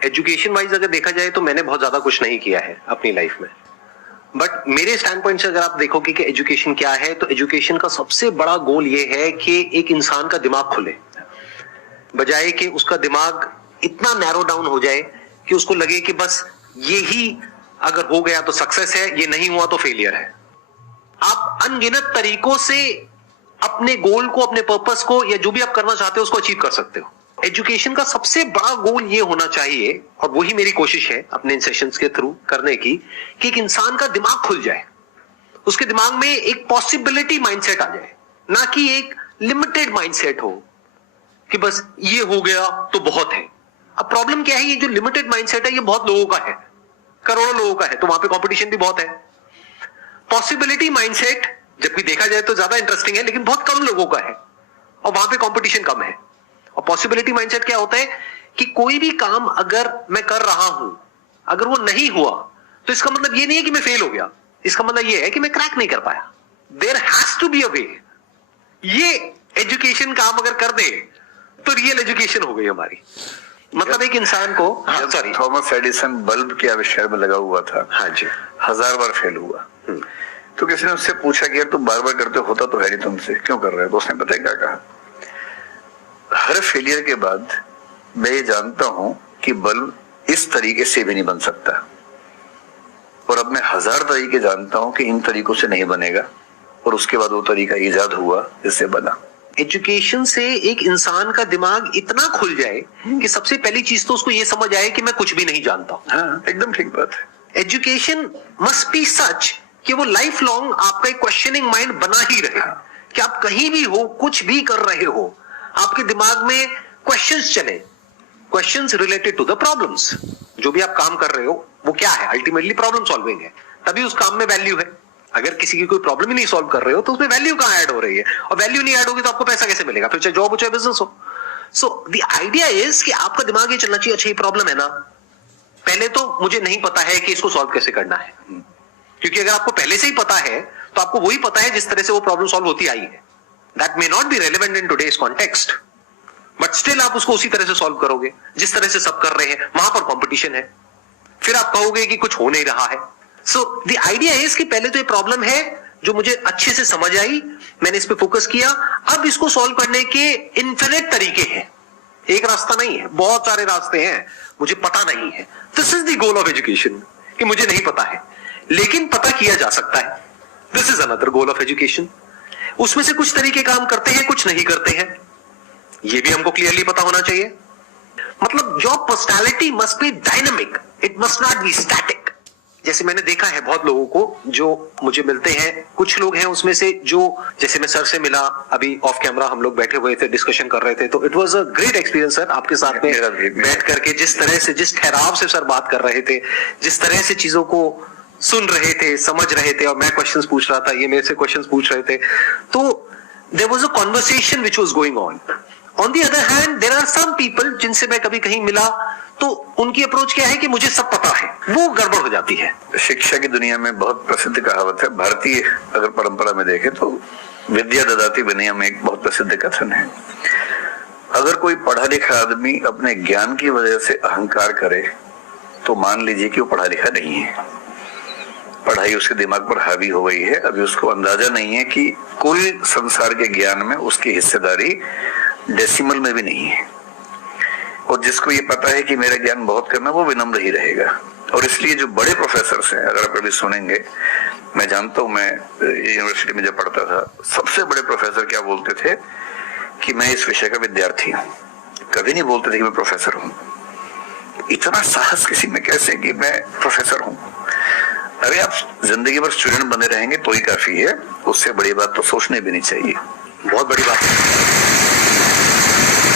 Education wise अगर देखा जाए तो मैंने बहुत ज्यादा कुछ नहीं किया है अपनी लाइफ में, बट मेरे स्टैंड पॉइंट से अगर आप देखोगे कि एजुकेशन क्या है, तो एजुकेशन का सबसे बड़ा गोल ये है कि एक इंसान का दिमाग खुले, बजाय कि उसका दिमाग इतना नैरो डाउन हो जाए कि उसको लगे कि बस यही अगर हो गया तो सक्सेस है, ये नहीं हुआ तो फेलियर है। आप अनगिनत तरीकों से अपने गोल को, अपने पर्पस को, या जो भी आप करना चाहते हो उसको अचीव कर सकते हो। एजुकेशन का सबसे बड़ा गोल ये होना चाहिए, और वही मेरी कोशिश है अपने इन सेशंस के थ्रू करने की, कि एक इंसान का दिमाग खुल जाए, उसके दिमाग में एक पॉसिबिलिटी माइंडसेट आ जाए, ना कि एक लिमिटेड माइंडसेट हो कि बस ये हो गया तो बहुत है। अब प्रॉब्लम क्या है, ये जो लिमिटेड माइंडसेट है ये बहुत लोगों का है, करोड़ों लोगों का है, तो वहां पे कंपटीशन भी बहुत है। पॉसिबिलिटी माइंडसेट जबकि देखा जाए तो ज्यादा इंटरेस्टिंग है, लेकिन बहुत कम लोगों का है और वहां पे कंपटीशन कम है। और पॉसिबिलिटी माइंडसेट क्या होता है कि कोई भी काम अगर मैं कर रहा हूं, अगर वो नहीं हुआ तो इसका मतलब ये नहीं है कि मैं फेल हो गया, इसका मतलब ये है कि मैं क्रैक नहीं कर पाया। There has to be a way. ये एजुकेशन काम अगर कर दे तो रियल एजुकेशन हो गई हमारी। मतलब एक इंसान को, सॉरी, थॉमस एडिसन बल्ब के आविष्कार में लगा हुआ था, हाँ जी, 1000 बार फेल हुआ। तो किसी ने उससे पूछा कि यार तुम बार बार करते होता तो है नहीं, तुमसे क्यों कर रहे हो? तो उसने पता है क्या कहा, हर फेलियर के बाद मैं ये जानता हूं कि बल्ब इस तरीके से भी नहीं बन सकता, और अब मैं 1000 तरीके जानता हूं कि इन तरीकों से नहीं बनेगा, और उसके बाद वो तरीका ईजाद हुआ जिससे बना। एजुकेशन से एक इंसान का दिमाग इतना खुल जाए कि सबसे पहली चीज तो उसको ये समझ आए कि मैं कुछ भी नहीं जानता हूं। हाँ, एकदम ठीक बात है। एजुकेशन मस्ट बी सच कि वो लाइफ लॉन्ग आपका एक क्वेश्चनिंग माइंड बना ही रहे, कि आप कहीं भी हो, कुछ भी कर रहे हो, आपके दिमाग में क्वेश्चंस चले, questions related to the problems. जो भी आप काम कर रहे हो वो क्या है, अल्टीमेटली प्रॉब्लम सॉल्विंग है, तभी उस काम में वैल्यू है। अगर किसी की कोई प्रॉब्लम ही नहीं सॉल्व कर रहे हो तो उसमें वैल्यू कहां ऐड हो रही है, और वैल्यू नहीं ऐड होगी तो आपको पैसा कैसे मिलेगा, फिर चाहे जॉब हो चाहे बिजनेस हो। सो द आइडिया इज कि आपका दिमाग ये चलना चाहिए, अच्छा ये प्रॉब्लम है ना, पहले तो मुझे नहीं पता है कि इसको सॉल्व कैसे करना है, क्योंकि अगर आपको पहले से ही पता है तो आपको वही पता है जिस तरह से वो प्रॉब्लम सॉल्व होती आई है। That may not be relevant in today's context, but still आप उसको उसी तरह से सॉल्व करोगे जिस तरह से सब कर रहे हैं। वहां पर कंपटीशन है, फिर आप कहोगे कि कुछ हो नहीं रहा है। सो द आइडिया इज कि पहले तो ये प्रॉब्लम है जो मुझे अच्छे से समझ आई, मैंने इस पे फोकस किया, अब इसको सॉल्व करने के इन्फिनिट तरीके हैं, एक रास्ता नहीं है, बहुत सारे रास्ते हैं, मुझे पता नहीं है। This is the goal of education, कि मुझे नहीं पता है लेकिन पता किया जा सकता है। This is another goal of education. उसमें से कुछ तरीके काम करते हैं, कुछ नहीं करते हैं, ये भी हमको क्लियरली पता होना चाहिए। मतलब your personality must be dynamic, it must not be static. जैसे मैंने देखा है बहुत लोगों को जो मुझे मिलते हैं, कुछ लोग हैं उसमें से जो, जैसे मैं सर से मिला, अभी ऑफ कैमरा हम लोग बैठे हुए थे, डिस्कशन कर रहे थे, तो it was a great experience sir, आपके साथ में बैठ करके जिस तरह से, जिस ठहराव से सर बात कर रहे थे, जिस तरह से चीजों को सुन रहे थे, समझ रहे थे, और मैं क्वेश्चंस पूछ रहा था, ये मेरे से क्वेश्चंस पूछ रहे थे, तो there was a conversation which was going on. On the other hand there are some people जिनसे मैं कभी कहीं मिला तो उनकी अप्रोच क्या है कि मुझे सब पता है, वो गड़बड़ हो जाती है। शिक्षा की दुनिया में बहुत प्रसिद्ध कहावत है, भारतीय अगर परंपरा में देखें तो विद्या ददाति विनयम में एक बहुत प्रसिद्ध कथन है। अगर कोई पढ़ा लिखा आदमी अपने ज्ञान की वजह से अहंकार करे तो मान लीजिए कि वो पढ़ा लिखा नहीं है, पढ़ाई उसके दिमाग पर हावी हो गई है, अभी उसको अंदाजा नहीं है कि कुल संसार के ज्ञान में उसकी हिस्सेदारी डेसिमल में भी नहीं है। और जिसको ये पता है कि मेरा ज्ञान बहुत करना, वो विनम्र ही रहेगा। और इसलिए जो बड़े प्रोफेसर हैं, अगर आप कभी सुनेंगे, मैं जानता हूं, मैं यूनिवर्सिटी में जब पढ़ता था, सबसे बड़े प्रोफेसर क्या बोलते थे कि मैं इस विषय का विद्यार्थी हूं, कभी नहीं बोलते थे कि मैं प्रोफेसर हूं। इतना साहस किसी में कैसे कि मैं प्रोफेसर हूं? अरे आप जिंदगी भर स्टूडेंट बने रहेंगे तो ही काफी है, उससे बड़ी बात तो सोचने भी नहीं चाहिए। बहुत बड़ी बात है।